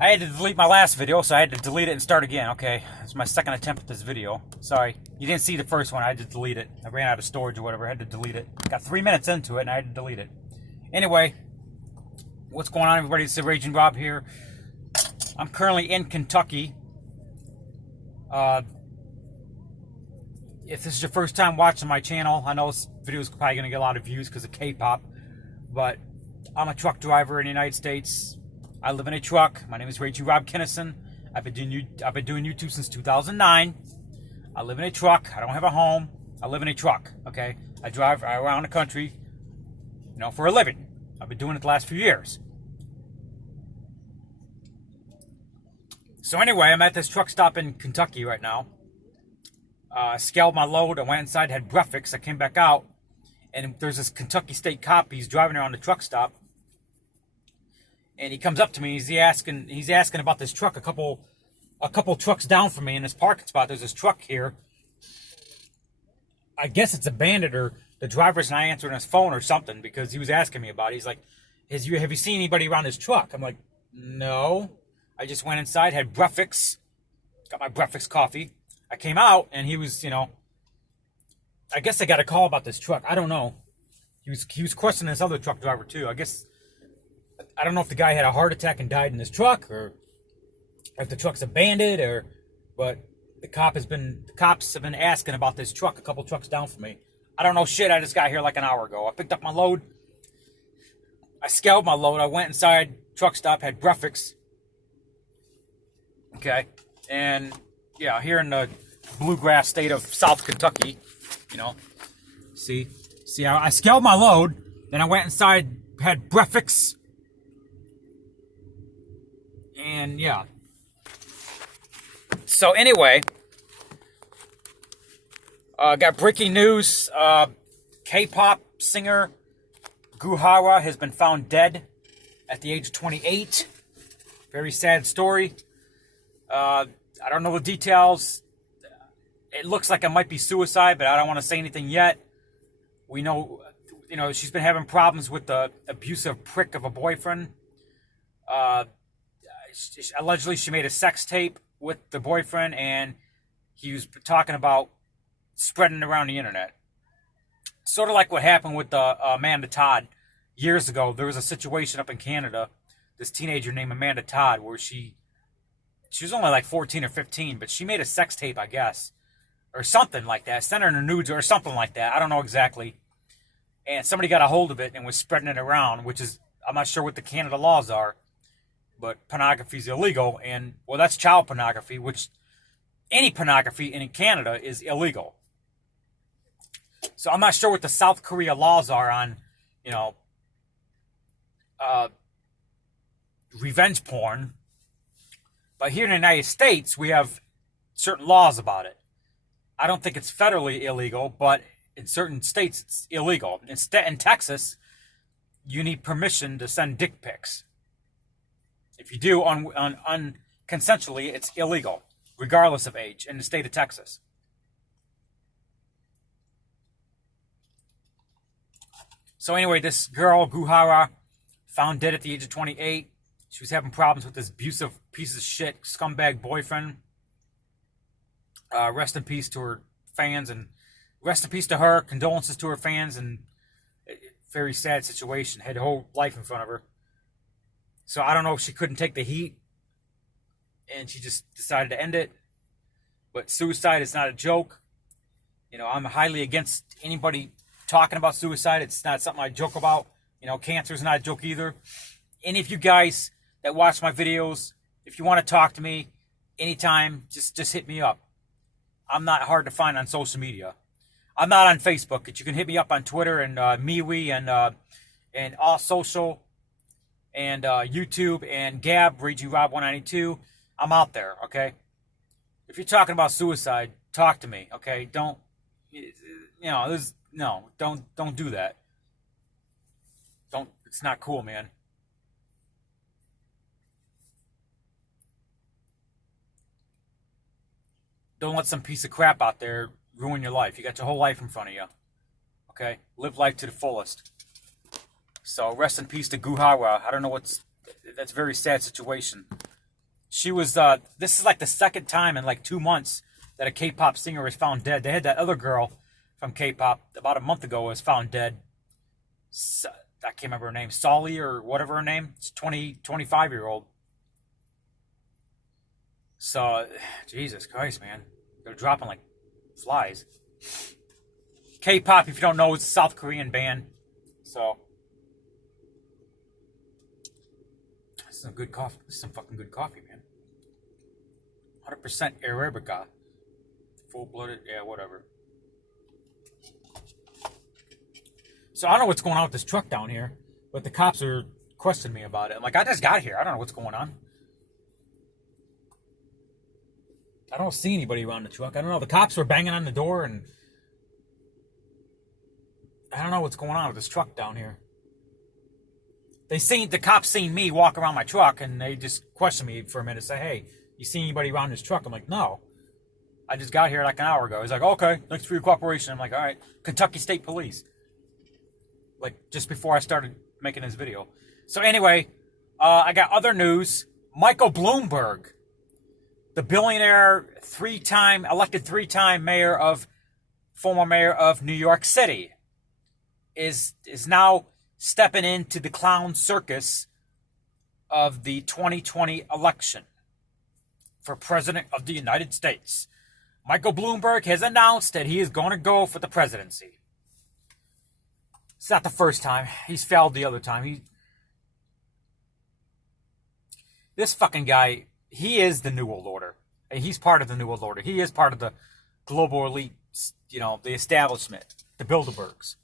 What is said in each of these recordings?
I had to delete my last video, so I had to delete it and start again. Okay, it's my second attempt at this video. Sorry, you didn't see the first one. I had to delete it. I ran out of storage or whatever. I had to delete it. Got 3 minutes into it, and I had to delete it. Anyway, what's going on, everybody? It's the Raging Rob here. I'm currently in Kentucky. If this is your first time watching my channel, I know this video is probably going to get a lot of views because of K-pop, but I'm a truck driver in the United States. I live in a truck. My name is Raging Rob Kinnison. I've been doing YouTube since 2009. I live in a truck. I don't have a home. I live in a truck. Okay, I drive around the country, for a living. I've been doing it the last few years. So anyway, I'm at this truck stop in Kentucky right now. Scaled my load. I went inside, had breakfast. I came back out, and there's this Kentucky state cop. He's driving around the truck stop, and he comes up to me. He's asking about this truck. A couple trucks down from me in this parking spot. There's this truck here. I guess it's abandoned, or the driver's not answering his phone or something, because he was asking me about it. He's like, have you seen anybody around this truck? I'm like, no. I just went inside, had breakfast, got my breakfast coffee. I came out, and he was, I guess I got a call about this truck. I don't know. He was questioning this other truck driver too. I don't know if the guy had a heart attack and died in his truck, or if the truck's abandoned, but the cops have been asking about this truck, a couple trucks down from me. I don't know shit. I just got here like an hour ago. I picked up my load. I scaled my load. I went inside, truck stop, had breakfast. Okay. And yeah, here in the bluegrass state of South Kentucky, see, I scaled my load, then I went inside, had breakfast, and yeah. So anyway, got breaking news. K-pop singer Goo Hara has been found dead at the age of 28. Very sad story. I don't know the details. It looks like it might be suicide, but I don't want to say anything yet. We know, she's been having problems with the abusive prick of a boyfriend. Allegedly, she made a sex tape with the boyfriend, and he was talking about spreading it around the internet. Sort of like what happened with Amanda Todd years ago. There was a situation up in Canada, this teenager named Amanda Todd, where she was only like 14 or 15, but she made a sex tape, I guess, or something like that. Sent her nudes or something like that. I don't know exactly. And somebody got a hold of it and was spreading it around, which is, I'm not sure what the Canada laws are, but pornography is illegal. And, well, that's child pornography, which any pornography in Canada is illegal. So I'm not sure what the South Korea laws are on, revenge porn. But here in the United States, we have certain laws about it. I don't think it's federally illegal, but in certain states, it's illegal. In Texas, you need permission to send dick pics. If you do consensually, it's illegal, regardless of age, in the state of Texas. So anyway, this girl, Goo Hara, found dead at the age of 28. She was having problems with this abusive piece of shit scumbag boyfriend. Rest in peace to her fans, and rest in peace to her. Condolences to her fans, and very sad situation. Had her whole life in front of her. So I don't know if she couldn't take the heat, and she just decided to end it. But suicide is not a joke. I'm highly against anybody talking about suicide. It's not something I joke about. Cancer is not a joke either. Any of you guys that watch my videos, if you want to talk to me anytime, just hit me up. I'm not hard to find on social media. I'm not on Facebook, but you can hit me up on Twitter and MeWe and All Social and YouTube and Gab, Raging Rob 192. I'm out there, okay? If you're talking about suicide, talk to me, okay? Don't do that. It's not cool, man. Don't let some piece of crap out there ruin your life. You got your whole life in front of you. Okay? Live life to the fullest. So rest in peace to Goo Hara. I don't know that's a very sad situation. She was, this is like the second time in like 2 months that a K-pop singer was found dead. They had that other girl from K-pop about a month ago was found dead. I can't remember her name, Solly or whatever her name. It's 25-year-old. So, Jesus Christ, man. They're dropping like flies. K-pop, if you don't know, is a South Korean band. So, this is some good coffee. This is some fucking good coffee, man. 100% Arabica. Full-blooded, yeah, whatever. So I don't know what's going on with this truck down here, but the cops are questioning me about it. I'm like, I just got here. I don't know what's going on. I don't see anybody around the truck. I don't know. The cops were banging on the door, and I don't know what's going on with this truck down here. The cops seen me walk around my truck, and they just questioned me for a minute. Say, hey, you see anybody around this truck? I'm like, no. I just got here like an hour ago. He's like, okay, thanks for your cooperation. I'm like, all right. Kentucky State Police. Like, just before I started making this video. So anyway, I got other news. Michael Bloomberg, the billionaire, elected three-time former mayor of New York City, is now stepping into the clown circus of the 2020 election for President of the United States. Michael Bloomberg has announced that he is going to go for the presidency. It's not the first time. He's failed the other time. This fucking guy, he is the New World Order. He's part of the New World Order. He is part of the global elite, the establishment, the Bilderbergs.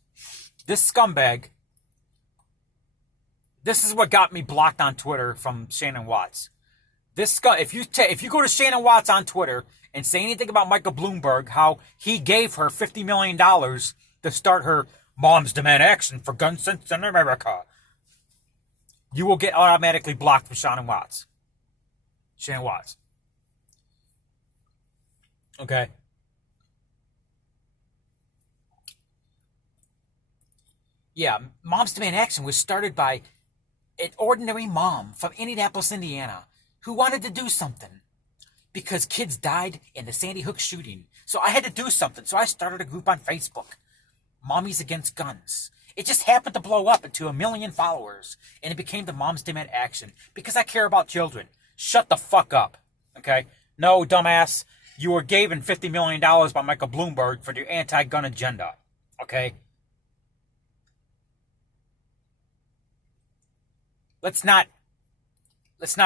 This scumbag, this is what got me blocked on Twitter from Shannon Watts. If you go to Shannon Watts on Twitter and say anything about Michael Bloomberg, how he gave her $50 million to start her Moms Demand Action for Gun Sense in America, you will get automatically blocked from Shannon Watts. Shannon Watts. Okay. Yeah, Moms Demand Action was started by an ordinary mom from Indianapolis, Indiana, who wanted to do something because kids died in the Sandy Hook shooting. So I had to do something. So I started a group on Facebook, Mommies Against Guns. It just happened to blow up into 1 million followers, and it became the Moms Demand Action because I care about children. Shut the fuck up, okay? No, dumbass, you were given $50 million by Michael Bloomberg for your anti-gun agenda, okay? Let's not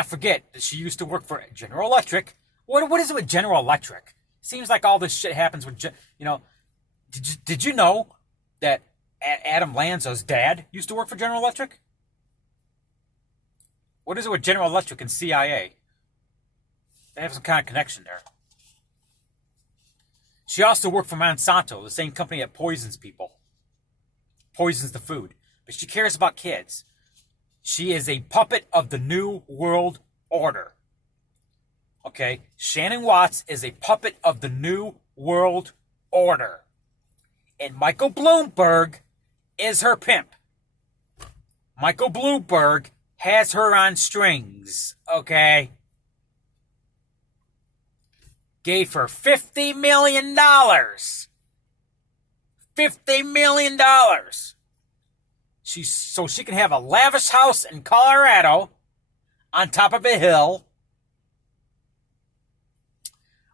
forget that she used to work for General Electric. What is it with General Electric? Seems like all this shit happens with, did you know that Adam Lanza's dad used to work for General Electric? What is it with General Electric and CIA? They have some kind of connection there. She also worked for Monsanto, the same company that poisons people. Poisons the food. But she cares about kids. She is a puppet of the New World Order. Okay? Shannon Watts is a puppet of the New World Order. And Michael Bloomberg is her pimp. Michael Bloomberg has her on strings. Okay? Gave her $50 million. $50 million. So she can have a lavish house in Colorado on top of a hill.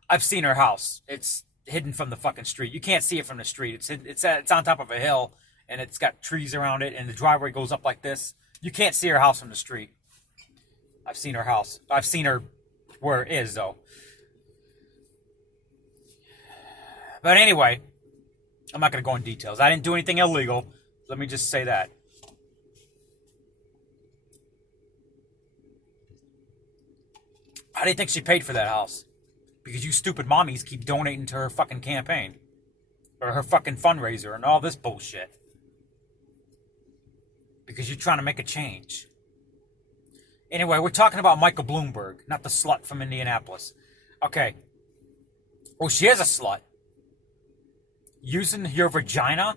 I've seen her house. It's hidden from the fucking street. You can't see it from the street. It's on top of a hill, and it's got trees around it, and the driveway goes up like this. You can't see her house from the street. I've seen her house. I've seen her where it is, though. But anyway, I'm not going to go in details. I didn't do anything illegal. Let me just say that. How do you think she paid for that house? Because you stupid mommies keep donating to her fucking campaign. Or her fucking fundraiser and all this bullshit. Because you're trying to make a change. Anyway, we're talking about Michael Bloomberg, not the slut from Indianapolis. Okay. Well, she is a slut. Using your vagina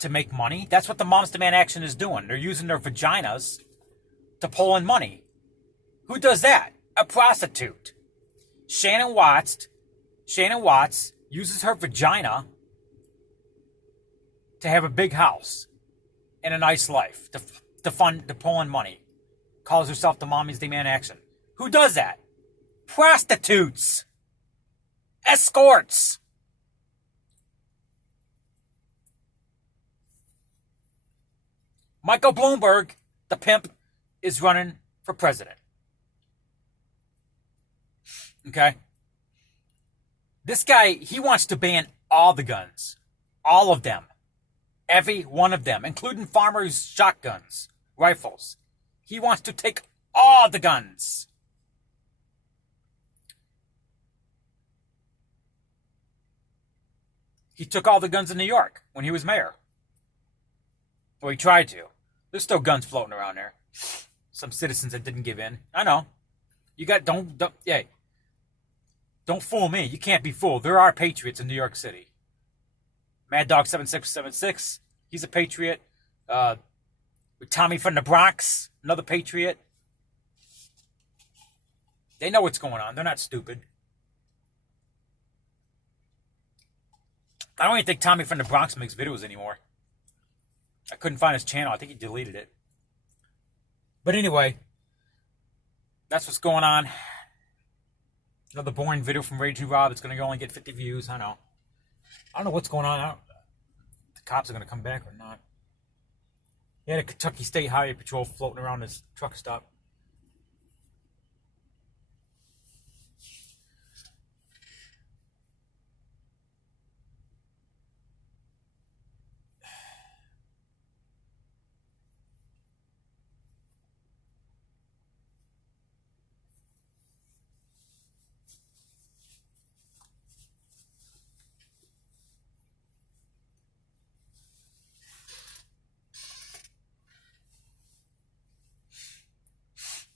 to make money. That's what the Moms Demand Action is doing. They're using their vaginas to pull in money. Who does that? a prostitute. Shannon Watts uses her vagina to have a big house and a nice life, to pull in money. Calls herself the Mommy's Day Man Action. Who does that? Prostitutes. Escorts. Michael Bloomberg, the pimp, is running for president. Okay? This guy, he wants to ban all the guns. All of them. Every one of them, including farmers' shotguns, rifles. He wants to take all the guns. He took all the guns in New York when he was mayor. Well, he tried to. There's still guns floating around there. Some citizens that didn't give in. I know. You got, don't fool me. You can't be fooled. There are patriots in New York City. Mad Dog 7676, he's a patriot. Tommy from the Bronx, another patriot. They know what's going on. They're not stupid. I don't even think Tommy from the Bronx makes videos anymore. I couldn't find his channel. I think he deleted it. But anyway, that's what's going on. Another boring video from Raging Rob. It's going to only get 50 views. I know. I don't know what's going on. The cops are going to come back or not. He had a Kentucky State Highway Patrol floating around his truck stop.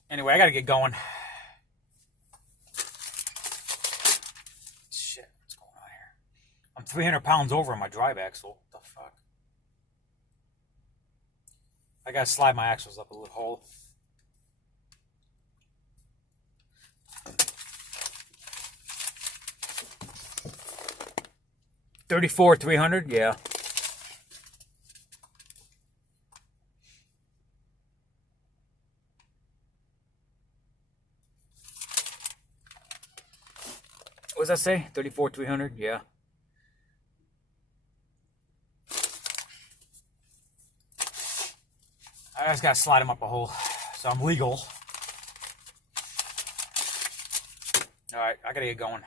Anyway, I gotta get going. Shit, what's going on here? I'm 300 pounds over on my drive axle. What the fuck? I gotta slide my axles up a little hole. $34, $300, yeah. What does that say? 34, 300? Yeah. I just gotta slide them up a hole. So I'm legal. Alright, I gotta get going.